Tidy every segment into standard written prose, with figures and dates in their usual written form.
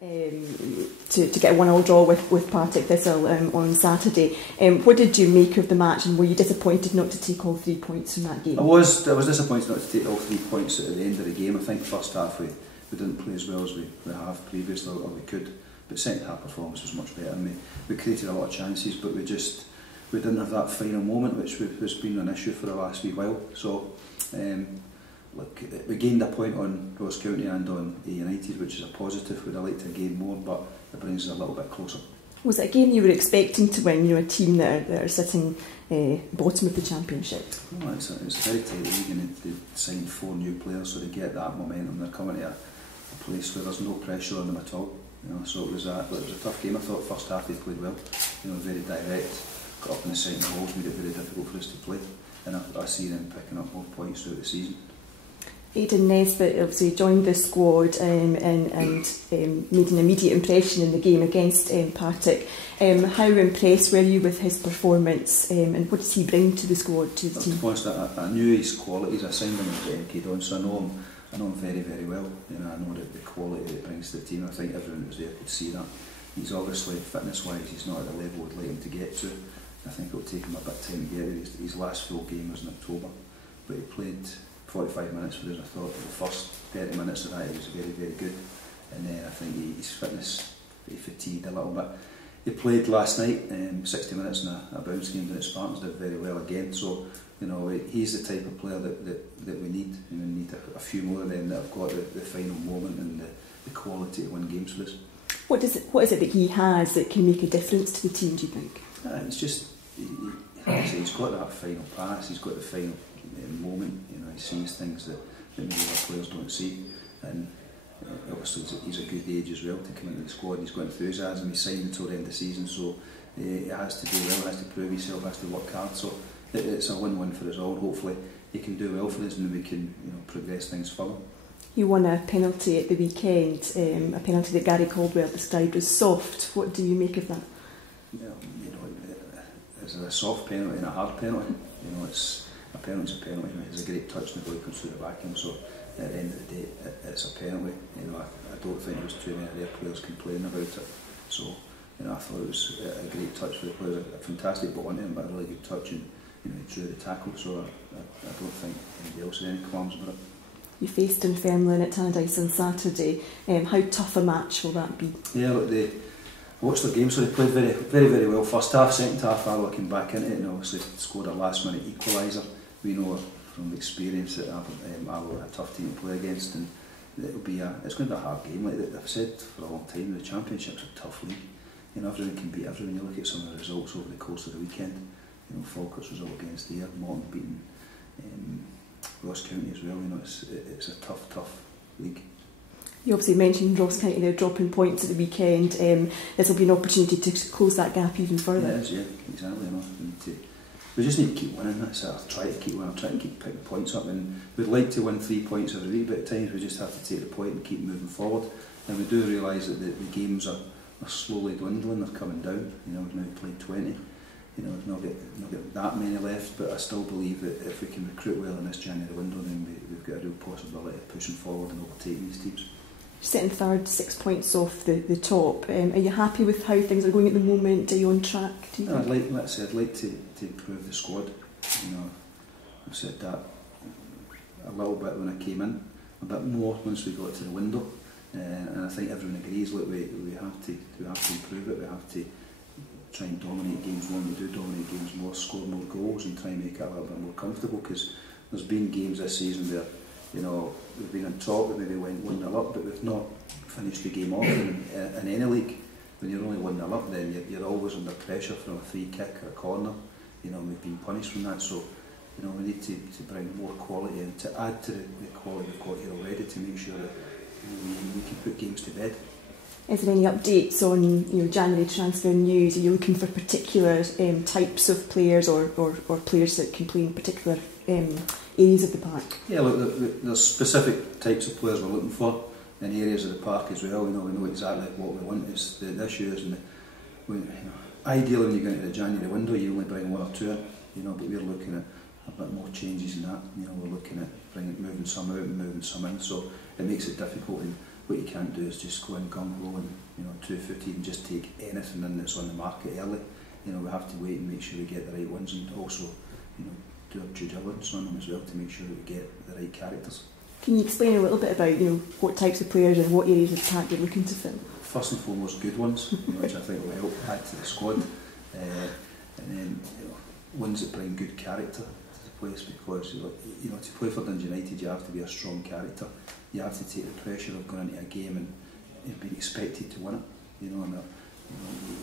To get a 1-1 draw with Partick Thistle on Saturday. What did you make of the match, and were you disappointed not to take all 3 points from that game? I was disappointed not to take all 3 points at the end of the game. I think first half we didn't play as well as we have previously, or we could, but second half performance was much better, and we created a lot of chances, but we didn't have that final moment, which has been an issue for the last wee while. So look, we gained a point on Ross County and on United, which is a positive. We'd have liked to gain more, but it brings us a little bit closer. Was it a game you were expecting to win? A team that are sitting bottom of the championship? No, it's a very tight league, and they signed 4 new players, so they get that momentum. They're coming to a place where there's no pressure on them at all. So it was a tough game. I thought first half they played well. Very direct. Got up in the second goals, made it very difficult for us to play, and I see them picking up more points throughout the season. Aidan Nesbitt obviously joined the squad and made an immediate impression in the game against Partick. How impressed were you with his performance, and what does he bring to the squad, to the team? To be honest, I knew his qualities. I signed him at MK Don, so I know him very, very well. I know the quality that he brings to the team. I think everyone that was there could see that. He's obviously, fitness-wise, he's not at the level we'd like him to get to. I think it'll take him a bit of time to get there. His last full game was in October, but he played 45 minutes for us. I thought the first 30 minutes of that he was very, very good, and then I think his fitness, he fatigued a little bit. He played last night 60 minutes in a bounce game down at Spartans, did very well again. So he's the type of player that we need, and we need a few more of them that have got the final moment and the quality to win games for us. What is it that he has that can make a difference to the team, do you think? It's just he's got that final pass, he's got the final moment. He sees things that maybe other players don't see, and obviously he's a good age as well to come into the squad. He's got enthusiasm. He's signed until the end of the season, so he has to do well, has to prove himself, has to work hard. So it's a win-win for us all. Hopefully he can do well for us, and we can progress things further. You won a penalty at the weekend, a penalty that Gary Caldwell described as soft. What do you make of that? It's a soft penalty and a hard penalty. It's a penalty's a penalty. It's a great touch and the ball comes through the back end. So at the end of the day, it's a penalty. I don't think there was too many of their players complaining about it. So I thought it was a great touch for the players, a fantastic ball on him, but a really good touch, and he drew the tackle. So I don't think anybody else had any qualms about it. You faced Dunfermline at Tannadice on Saturday. How tough a match will that be? Yeah, look, I watched the game, so they played very, very, very well. First half, second half, Arlo came back into it and obviously scored a last-minute equaliser. We know from experience that Arlo are a tough team to play against, and it's going to be a hard game. Like I've said for a long time, the Championship's a tough league. Everyone can beat everyone. You look at some of the results over the course of the weekend. Falkirk's result against Ayr, Morton beating Ross County as well. It's a tough league. You obviously mentioned Ross County, they're dropping points at the weekend. This will be an opportunity to close that gap even further. Yeah, it is, yeah, exactly. We just need to keep winning. That's it. I'll try to keep winning. I'll try to keep picking points up, and we'd like to win 3 points every week, but at times we just have to take the point and keep moving forward. And we do realise that the games are slowly dwindling. They're coming down. We've now played 20. We've not got that many left, but I still believe that if we can recruit well in this January window, then we've got a real possibility of pushing forward and overtaking these teams. Sitting third, 6 points off the top. Are you happy with how things are going at the moment? Are you on track? I'd like to improve the squad. I've said that a little bit when I came in, a bit more once we got to the window, and I think everyone agrees. Look, we have to improve it. We have to try and dominate games more. We do dominate games more, score more goals, and try and make it a little bit more comfortable. Because there's been games this season where we've been on top, we maybe went 1-0 up, but we've not finished the game off. In any league, when you're only 1-0 up, then you're always under pressure from a free kick or a corner. We've been punished from that, so we need to bring more quality and to add to the quality we've got here already to make sure that we can put games to bed. Is there any updates on January transfer news? Are you looking for particular types of players or players that can play in particular areas of the park? Yeah, look, there's specific types of players we're looking for in areas of the park as well. We know exactly what we want. Is the issue is, ideally when you go into the January window, you only bring 1 or 2 in, but we're looking at a bit more changes in that. We're looking at moving some out and moving some in, so it makes it difficult. And what you can't do is just go in gung-ho and, you know, two-footed and just take anything in that's on the market early. You know, we have to wait and make sure we get the right ones, and also, you know, do our due diligence on them as well to make sure that we get the right characters. Can you explain a little bit about, you know, what types of players and what areas of attack you're looking to fill? First and foremost, good ones, you know, which I think will help add to the squad, and then, you know, ones that bring good character to the place, because, you know, to play for Dundee United you have to be a strong character. You have to take the pressure of going into a game and being expected to win it. You know, and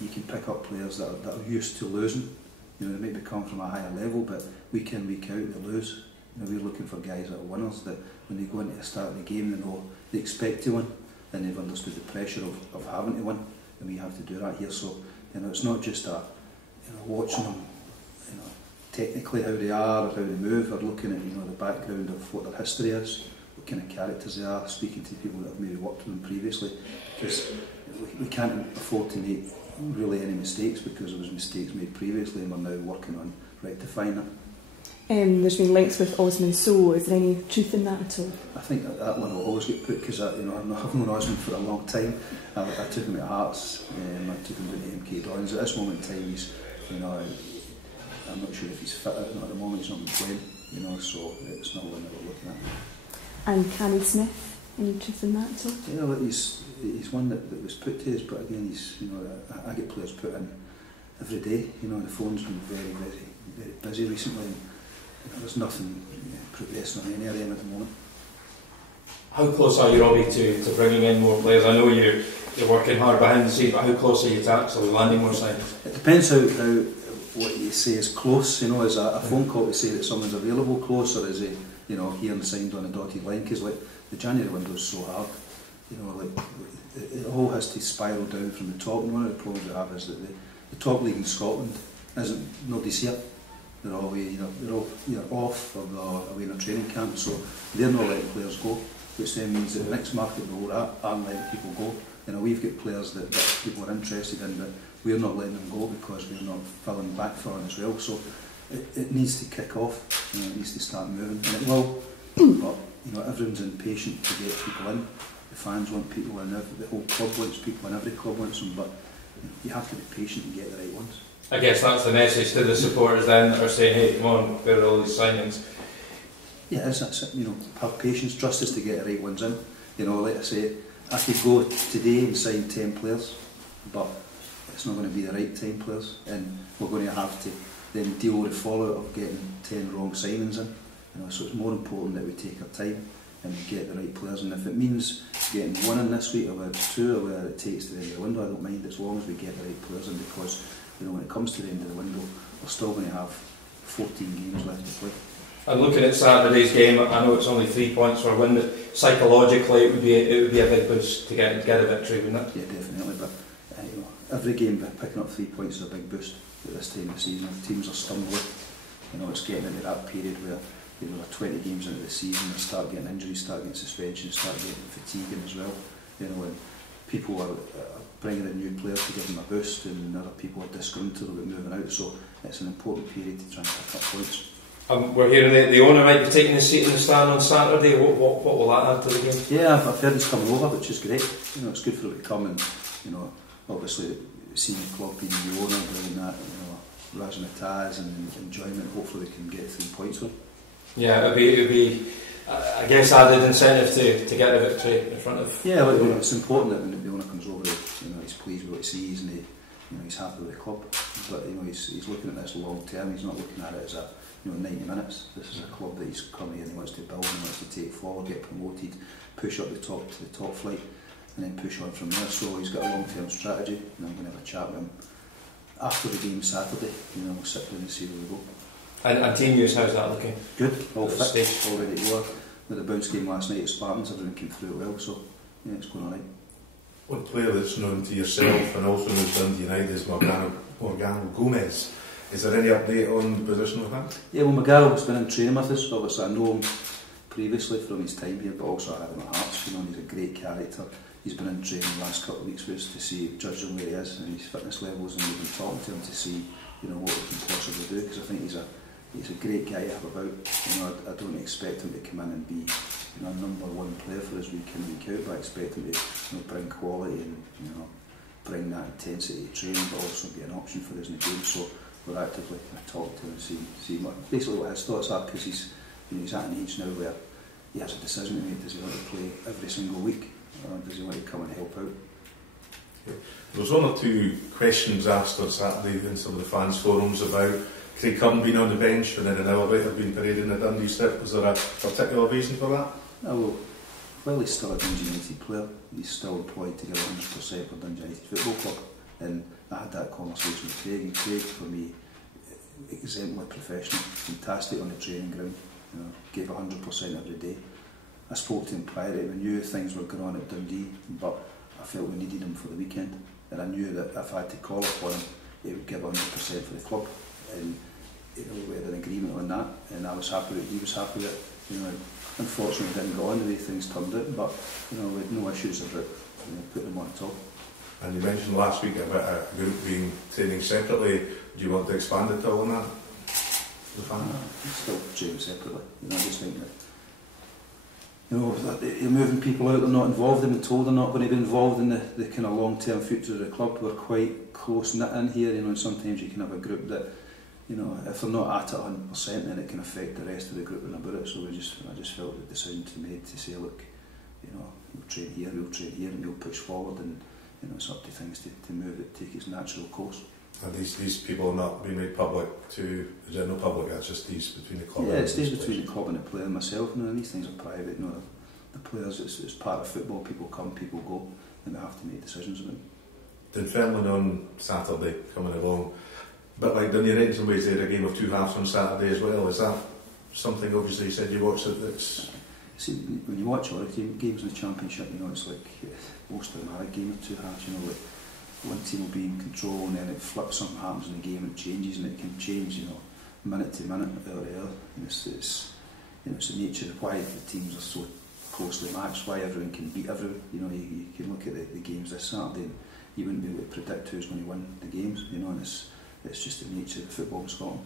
you can pick up players that are used to losing. You know, they maybe come from a higher level, but week in, week out they lose. You know, we're looking for guys that are winners, that when they go into the start of the game they know they expect to win, and they've understood the pressure of having to win, and we have to do that here. So, you know, it's not just watching them, you know, technically how they are or how they move, or looking at, you know, the background of what their history is, what kind of characters they are, speaking to people that have maybe worked with them previously, because we can't afford to make really any mistakes, because there was mistakes made previously and we're now working on rectifying them. There's been links with Osman So. Is there any truth in that at all? I think that one will always get put, because you know, I've known Osman for a long time. I took him at Hearts, I took him to the MK Dons. At this moment in time, he's, you know, I'm not sure if he's fit or not at the moment. He's not been playing, you know, so it's not one that we're looking at. And Cammy Smith, any truth in that at all? Yeah, well, he's one that was put to us, but again, he's, you know, I get players put in every day. You know, the phone's been very, very, very busy recently, and there's nothing progressing on any of them at the moment. How close are you, Robbie, to bringing in more players? I know you're working hard behind the scenes, but how close are you to actually landing more signings? It depends how what you say is close. You know, is a phone call to say that someone's available close, or is it, you know, here and signed on a dotted line? Because like the January window is so hard. You know, like it all has to spiral down from the top. And one of the problems we have is that the top league in Scotland isn't, nobody's here. They're all away, you know, they're all either off or they're away in a training camp, so they're not letting players go, which then means that the next market we're aren't letting people go. You know, we've got players that people are interested in, but we're not letting them go because we're not filling back for them as well. So it needs to kick off, you know, it needs to start moving, and it will. But you know, everyone's impatient to get people in. The fans want people in, the whole club wants people in, every club wants them, but you have to be patient and get the right ones. I guess that's the message to the supporters then that are saying, hey, come on, where are all these signings? Yeah, that's it, you know, have patience, trust us to get the right ones in. You know, like I say, I could go today and sign 10 players, but it's not going to be the right 10 players, and we're going to have to then deal with the fallout of getting 10 wrong signings in. You know, so it's more important that we take our time and we get the right players, and if it means getting one in this week, or whether it's two, or whether it takes to the end of the window, I don't mind, as long as we get the right players in, because you know, when it comes to the end of the window, we're still going to have 14 games left to play. And looking at Saturday's game, I know it's only 3 points for a win, but psychologically it would be a big boost to get a victory, wouldn't it? Yeah, definitely. But you know, every game picking up 3 points is a big boost at this time of the season. Teams are stumbling. You know, it's getting into that period where, you know, they're 20 games into the season, they start getting injuries, start getting suspensions, start getting fatiguing as well. You know, and people are bringing in new players to give them a boost, and other people are disgruntled about moving out, so it's an important period to try and pick up points. We're hearing that the owner might be taking his seat in the stand on Saturday. What will that add to the game? Yeah, I've heard he's coming over, which is great. You know, it's good for him to come, and you know, obviously seeing the club being the owner, doing that, you know, razzmatazz and enjoyment. Hopefully we can get 3 points with him. Yeah, it'd be I guess added incentive to get a victory in front of. Yeah, well, you know, it's important that when the owner comes over, you know, he's pleased with what he sees, and you know, he's happy with the club. But you know, he's looking at this long term. He's not looking at it as 90 minutes. This is a club that he's coming in, he wants to build, and wants to take forward, get promoted, push up the top to the top flight, and then push on from there. So he's got a long term strategy, and I'm going to have a chat with him after the game Saturday. You know, we'll sit down and see where we go. And team news, how's that looking? Good, all fit, all ready to go. With the bounce game last night at Spartans, everyone came through it well, so yeah, it's going alright. One player that's known to yourself and also knows Dundee United is Morgano Gomez. Is there any update on the position of that? Yeah, well, Morgano's been in training with us. Obviously, I know him previously from his time here, but also I had him at Hearts. You know, he's a great character. He's been in training the last couple of weeks with us to see, judge him where he is and his fitness levels, and we've been talking to him to see, you know, what we can possibly do, because I think he's a great guy to have about. You know, I don't expect him to come in and be, you know, a #1 player for for us week in, week out, but I expect him to bring quality and bring that intensity to training, but also be an option for us in the game. So we're actively talking to him and see basically what his thoughts are, because he's at an age now where he has a decision to make. Does he want to play every single week, or does he want to come and help out? Okay. There was 1 or 2 questions asked on Saturday in some of the fans' forums about Craig Curran being on the bench and then an elevator being paraded in the Dundee strip. Was there a particular reason for that? Well, he's still a Dundee United player. He's still employed to give 100% for Dundee United Football Club. And I had that conversation with Craig, and Craig, for me, exemplary professional, fantastic on the training ground, gave 100% every day. I spoke to him prior, we knew things were going on at Dundee, but I felt we needed him for the weekend, and I knew that if I had to call upon him, he would give 100% for the club, and we had an agreement on that, and I was happy with it, he was happy with it. Unfortunately it didn't go on the way things turned out, but we had no issues about putting him on at all. And you mentioned last week about a group being training separately. Do you want to expand at all on that? Still training separately. I just think that you're moving people out, they're not involved, they've been told they're not going to be involved in the kind of long-term future of the club. We're quite close knit in here, and sometimes you can have a group that, if they're not at it 100%, then it can affect the rest of the group and about it. So I just felt the decision to be made to say, look, we'll train here, and we'll push forward, and it's up to things to move it, take its natural course. And these people are not being made public to the general public, that's just these between the club? Yeah, it stays between the club and the player and myself. These things are private. The players, it's part of football, people come, people go, and we have to make decisions about it. Dunfermline on Saturday, coming along, but like Dundee United in some ways, they had a game of 2 halves on Saturday as well. Is that something, obviously you said you watched it, that's... See, when you watch all the games in the Championship, it's like most of them are a game of 2 halves. Like one team will be in control, and then it flips, something happens in the game, it changes, and it can change, minute to minute, hour to hour. And it's the nature of why the teams are so closely matched, why everyone can beat everyone. You can look at the games this Saturday, and you wouldn't be able to predict who's going to win the games. And it's just the nature of football in Scotland.